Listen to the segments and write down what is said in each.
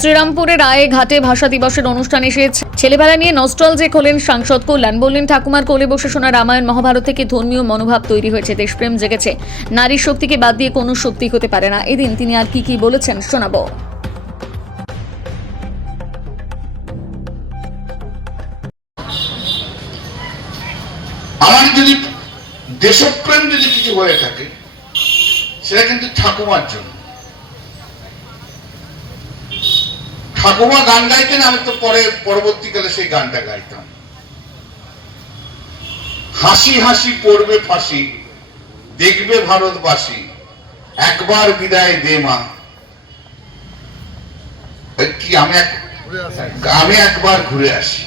শ্রীরামপুরের রায়ে ঘাটে ভাষা দিবসের অনুষ্ঠানে এসে ছেলেবেলা নিয়ে নস্টালজিক হলেন সাংসদ কল্যাণ। বললেন, ঠাকুমার কোলে বসে শোনা রামায়ণ মহাভারত থেকে ধর্মীয় মনোভাব তৈরি হয়েছে, দেশপ্রেম জেগেছে। নারীর শক্তিকে বাদ দিয়ে কোনো শক্তি হতে পারে না। এদিন তিনি আর কি বলেছেন শোনাবো। আমার যদি দেশপ্রেম যদি কিছু হয়ে থাকে সেটা কিন্তু ঠাকুমার জন্য। ঠাকুমা গান গাইতেন, আমি তো পরবর্তীকালে সেই গানটা গাইতাম। হাসি হাসি পড়বে ফাঁসি, দেখবে ভারতবাসী, একবার বিদায় দে মা। কি আমি একবার ঘুরে আসি।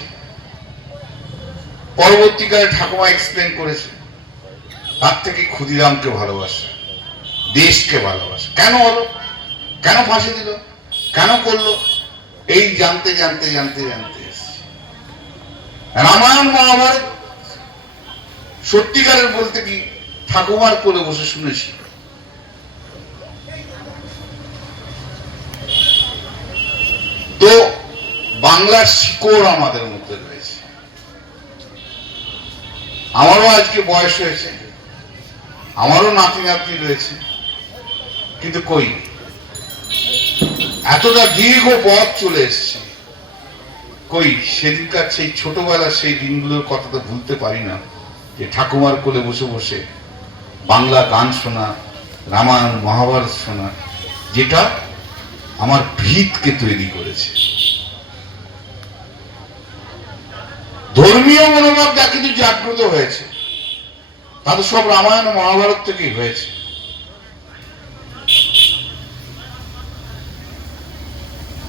পরবর্তীকালে ঠাকুমা এক্সপ্লেন করেছে, তার থেকে ক্ষুদিরামকে ভালোবাসে, দেশকে ভালোবাসে। কেন হলো, কেন ফাঁসি দিল, কেন করলো, এই জানতে জানতে জানতে জানতে রামায়ণ মহাভারত সত্যিকারের বলতে কি ঠাকুমার কোলে বসে শুনেছি। তো বাংলার শিকড় আমাদের মধ্যে রয়েছে। আমারও আজকে বয়স হয়েছে, আমারও নাতি নাতনি রয়েছে, কিন্তু কই এতটা দীর্ঘ পথ চলে এসছে, কই সেদিনকার সেই ছোটবেলার সেই দিনগুলোর কথা তো ভুলতে পারি না, যে ঠাকুমার কোলে বসে বসে বাংলা গান শোনা, রামায়ণ মহাভারত শোনা, যেটা আমার ভিতকে তৈরি করেছে। ধর্মীয় মনোভাব যা কিছু জাগ্রত হয়েছে তা তো সব রামায়ণ মহাভারত থেকেই হয়েছে।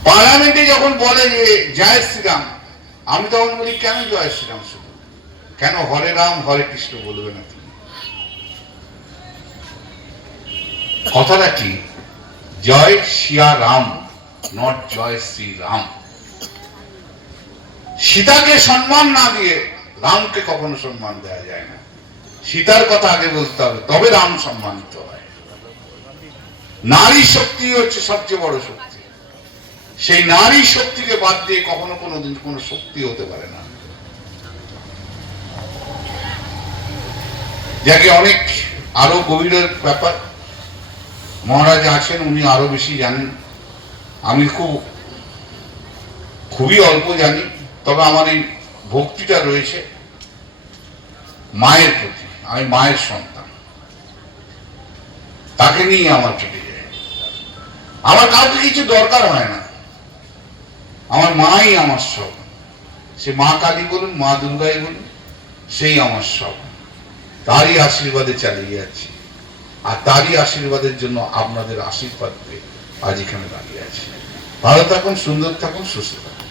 পার্লামেন্টে যখন বলে যে জয় শ্রীরাম, আমি তখন বলি কেন জয় শ্রীরাম, শুধু কেন হরে রাম হরে কৃষ্ণ বলবে না তুমি? কথাটা কি, জয় শ্রিয়া রাম, নট জয় শ্রীরাম। সীতাকে সম্মান না দিয়ে রামকে কখনো সম্মান দেওয়া যায় না। সীতার কথা আগে বলতে হবে, তবে রাম সম্মানিত হয়। নারী শক্তি হচ্ছে সবচেয়ে বড় শক্তি। সেই নারী শক্তিকে বাদ দিয়ে কখনো কোনোদিন কোনো শক্তি হতে পারে না। যাকে অনেক আরো গভীরের ব্যাপার মহারাজ আছেন, উনি আরো বেশি জানেন। আমি খুবই অল্প জানি, তবে আমার এই ভক্তিটা রয়েছে মায়ের প্রতি। আমি মায়ের সন্তান, তাকে নিয়ে আমার কেটে যায়। আমার কাউকে কিছু দরকার হয় না, আমার মাই আমার সব। সে মা কালী বলুন, মা দুর্গাই বলুন, সেই আমার সব। তারই আশীর্বাদে চালিয়ে যাচ্ছি, আর তারই আশীর্বাদের জন্য আপনাদের আশীর্বাদ পেয়ে আজ এখানে দাঁড়িয়ে আছি। ভালো থাকুন, সুন্দর থাকুন, সুস্থ থাকুন।